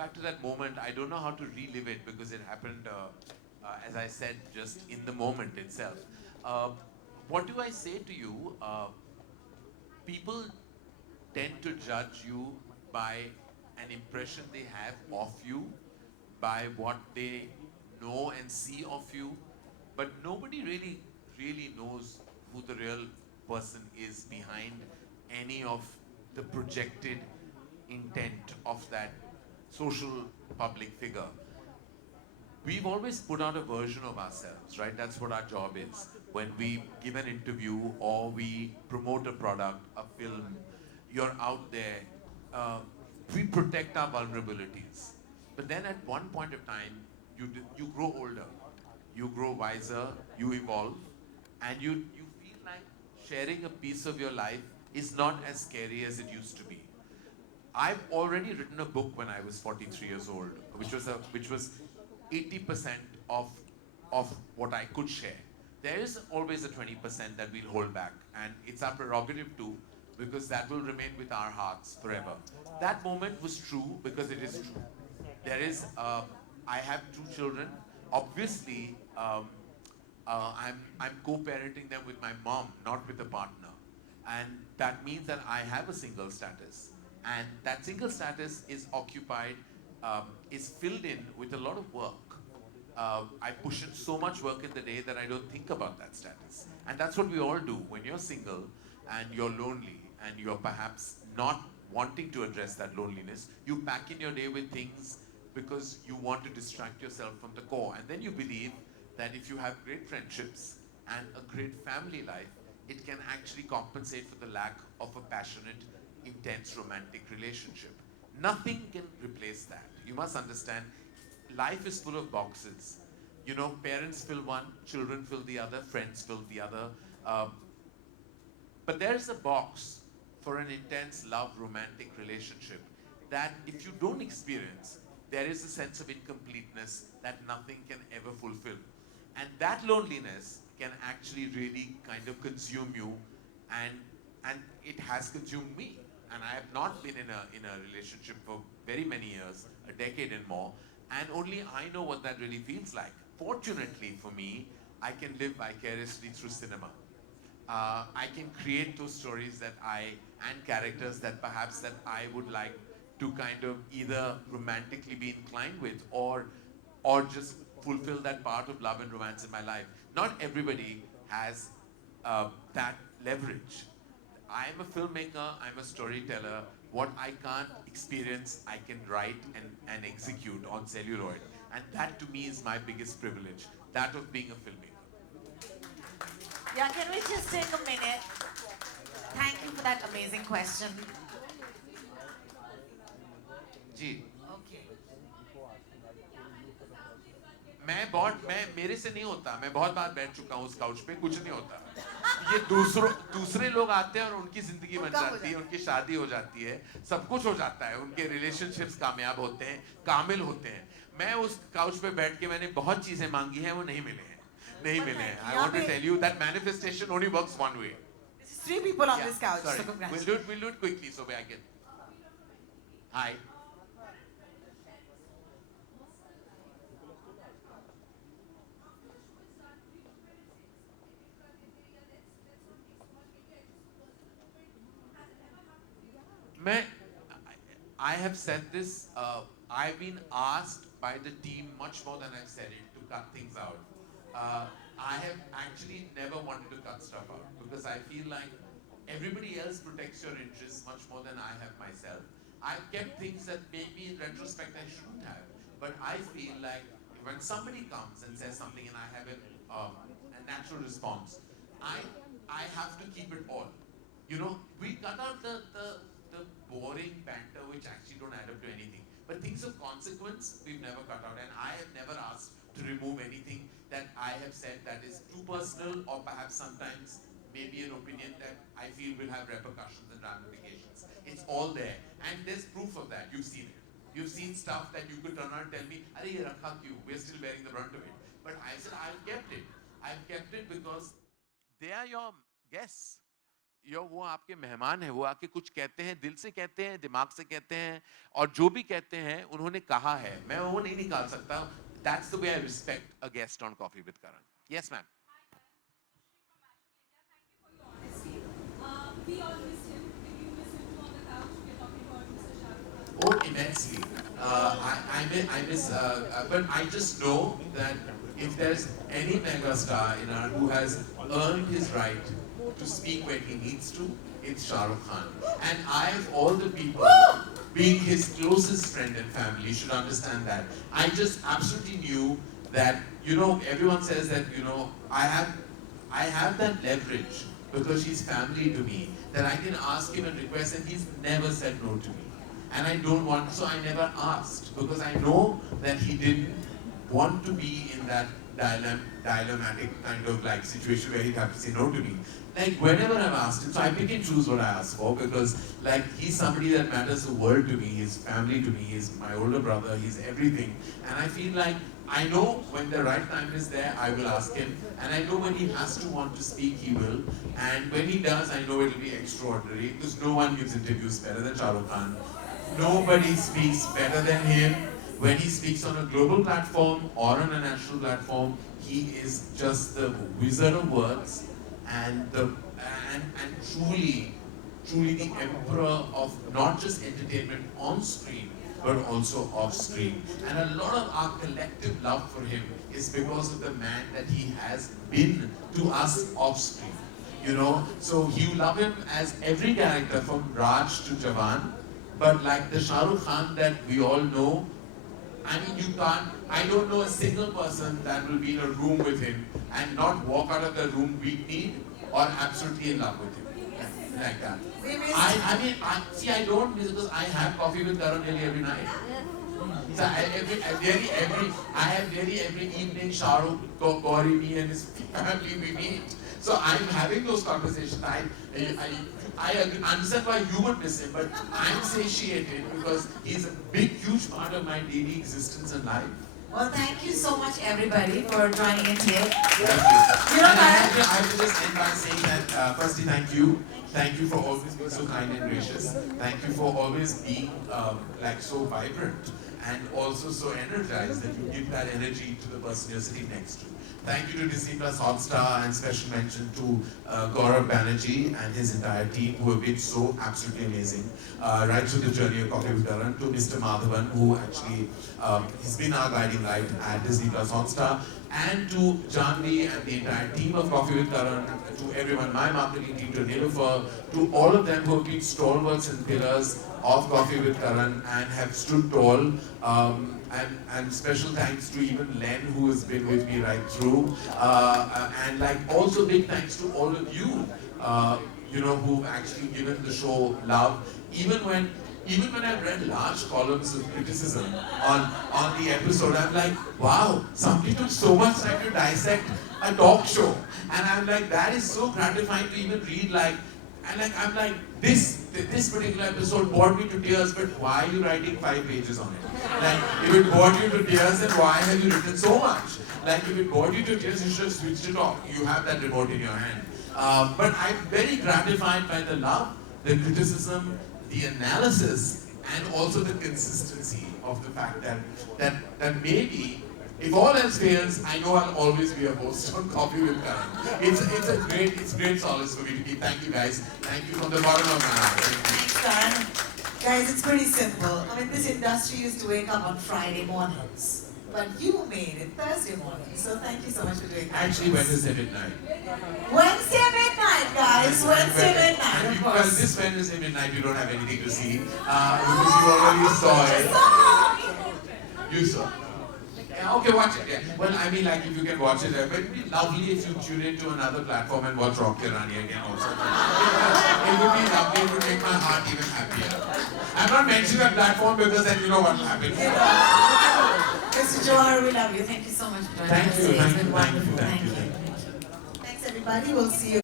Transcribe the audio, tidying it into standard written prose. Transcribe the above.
back to that moment. I don't know how to relive it because it happened, as I said, just in the moment itself. Uh, what do I say to you? People tend to judge you by an impression they have of you, by what they know and see of you, but nobody really knows who the real person is behind any of the projected intent of that social public figure. We've always put out a version of ourselves, right? That's what our job is. When we give an interview or we promote a product, a film, you're out there. Uh, we protect our vulnerabilities. But then at one point of time, you grow older, you grow wiser, you evolve, and you feel like sharing a piece of your life is not as scary as it used to be. I've already written a book when I was 43 years old, which was 80% of what I could share. There is always a 20% that we'll hold back, and it's our prerogative too, because that will remain with our hearts forever. That moment was true because it is true. There is, I have two children. Obviously, I'm co-parenting them with my mom, not with a partner. And that means that I have a single status. And that single status is occupied, is filled in with a lot of work. I push in so much work in the day that I don't think about that status. And that's what we all do. When you're single and you're lonely and you're perhaps not wanting to address that loneliness, you pack in your day with things because you want to distract yourself from the core. And then you believe that if you have great friendships and a great family life, it can actually compensate for the lack of a passionate, intense romantic relationship. Nothing can replace that. You must understand, life is full of boxes. You know, parents fill one, children fill the other, friends fill the other. Um, but there's a box for an intense love romantic relationship that if you don't experience, there is a sense of incompleteness that nothing can ever fulfill. And that loneliness can actually really kind of consume you, and and it has consumed me. And I have not been in a relationship for very many years, a decade and more, and only I know what that really feels like. Fortunately for me, I can live vicariously through cinema. I can create those stories that and characters that perhaps that I would like to kind of either romantically be inclined with, or just fulfill that part of love and romance in my life. Not everybody has that leverage. I'm a filmmaker, I'm a storyteller. What I can't experience, I can write and execute on celluloid. And that to me is my biggest privilege, that of being a filmmaker. Yeah, can we just take a minute? Thank you for that amazing question. Ji Okay. मैं मेरे से नहीं होता, मैं बहुत बार बैठ चुका हूँ उस काउच पे, कुछ नहीं होता। ये दूसरे लोग आते हैं और उनकी जिंदगी बन जाती है, उनकी शादी हो जाती है, सब कुछ हो जाता है, उनके रिलेशनशिप्स कामयाब होते हैं, कामिल होते हैं। मैं उस काउच पे बैठ के मैंने बहुत चीजें मांगी हैं, वो नहीं मिले हैं, नहीं मिले हैं। I want to tell you that manifestation only works one way. There's three people on Yeah, this couch, sorry. so congratulations. We'll do it quickly so I can. Hi. मैं I have said this. I've been asked by the team much more than I've said it to cut things out. I have actually never wanted to cut stuff out because I feel like everybody else protects your interests much more than I have myself. I've kept things that maybe in retrospect I shouldn't have, but I feel like when somebody comes and says something and I have a natural response, I I have to keep it all. You know, we cut out the boring banter which actually don't add up to anything. But things of consequence, we've never cut out. And I have never asked to remove anything that I have said that is too personal or perhaps sometimes maybe an opinion that I feel will have repercussions and ramifications. It's all there. And there's proof of that. You've seen it. You've seen stuff that you could turn around and tell me, Arey, ye rakha kyun? We're still bearing the brunt of it. But I said, I've kept it. I've kept it because they are your guests. यो वो आपके मेहमान हैं, वो आके कुछ कहते हैं, दिल से कहते हैं, दिमाग से कहते हैं, और जो भी कहते हैं उन्होंने कहा है, मैं वो नहीं निकाल सकता. That's the way I respect a guest on Coffee with Karan. Yes, ma'am. We all miss him. Did you miss him too on the couch? We're talking about Mr. Shah Rukh Khan. Oh, immensely. I miss, but I just know that if there's any megastar in our who has earned his right to speak when he needs to, it's Shah Rukh Khan. And I, of all the people, being his closest friend and family, should understand that. I just absolutely knew that, you know, everyone says that, you know, I have that leverage because he's family to me, that I can ask him and request, and he's never said no to me. And I don't want, so I never asked, because I know that he didn't want to be in that dilemmatic kind of like situation where he'd have to say no to me. Like whenever I've asked him, so I pick and choose what I ask for, because like he's somebody that matters the world to me, he's family to me, he's my older brother, he's everything. And I feel like I know when the right time is there, I will ask him. And I know when he has to want to speak, he will. And when he does, I know it'll be extraordinary, because no one gives interviews better than Shah Rukh Khan. Nobody speaks better than him. When he speaks on a global platform or on a national platform, he is just the wizard of words and truly the emperor of not just entertainment on screen, but also off screen. And a lot of our collective love for him is because of the man that he has been to us off screen. You know, so you love him as every character from Raj to Jawan, but like the Shah Rukh Khan that we all know, I mean, you can't, I don't know a single person that will be in a room with him and not walk out of the room weak-kneed or absolutely in love with him. Like that. I don't miss, because I have coffee with Karan nearly every night. So I have nearly every evening, Shah Rukh, Gauri, me and his family, we meet. So I'm having those conversations. I understand why you would miss him, but I'm satiated because he's a big, huge part of my daily existence and life. Well, thank you so much, everybody, for joining in today. Thank you. You know, And I Karan, have to just end by saying that, firstly, thank you. Thank you for always being so kind and gracious. Thank you for always being like so vibrant and also so energized that you give that energy to the person you're sitting next to. Thank you to Disney Plus Hotstar, and special mention to Gaurav Banerjee and his entire team, who have been so absolutely amazing. Right through the journey of Coffee with Karan, to Mr. Madhavan, who actually has been our guiding light at Disney Plus Hotstar, and to Janvi and the entire team of Coffee with Karan, to everyone, my marketing team, to Nilofer, to all of them who have been stalwarts and pillars of Coffee with Karan and have stood tall. And special thanks to even Len, who has been with me right through. And like also big thanks to all of you, you know, who've actually given the show love. Even when I've read large columns of criticism on the episode, I'm like, wow, somebody took so much time to dissect a talk show. And I'm like, that is so gratifying to even read, like, and like, I'm like, this particular episode bored me to tears, but why are you writing 5 pages on it? Like, if it bored you to tears, then why have you written so much? Like, if it bored you to tears, you should have switched it off. You have that remote in your hand. But I'm very gratified by the love, the criticism, the analysis, and also the consistency of the fact that maybe, if all else fails, I know I'll always be a host on Coffee with Karan. It's great solace for me to be. Thank you guys. Thank you from the bottom of my heart. thanks, Karan. Guys, it's pretty simple. I mean, this industry used to wake up on Friday mornings, but you made it Thursday morning. So thank you so much for doing that. Actually, Wednesday midnight. Wednesday midnight, guys. Wednesday midnight, of Well, course. this Wednesday midnight, you don't have anything to see because you already saw it. You saw. Yeah, okay, watch it. Yeah. Well, I mean, like, if you can watch it, but it'd be lovely if you tune into another platform and watch Rock Kirani again also. It would be lovely. It would make my heart even happier. I'm not mentioning that platform because then you know what will happen. Mr. Johar, we love you. Thank you so much for joining Thank us you, today. It's thank been you, wonderful. thank you. Thanks, everybody. We'll see you.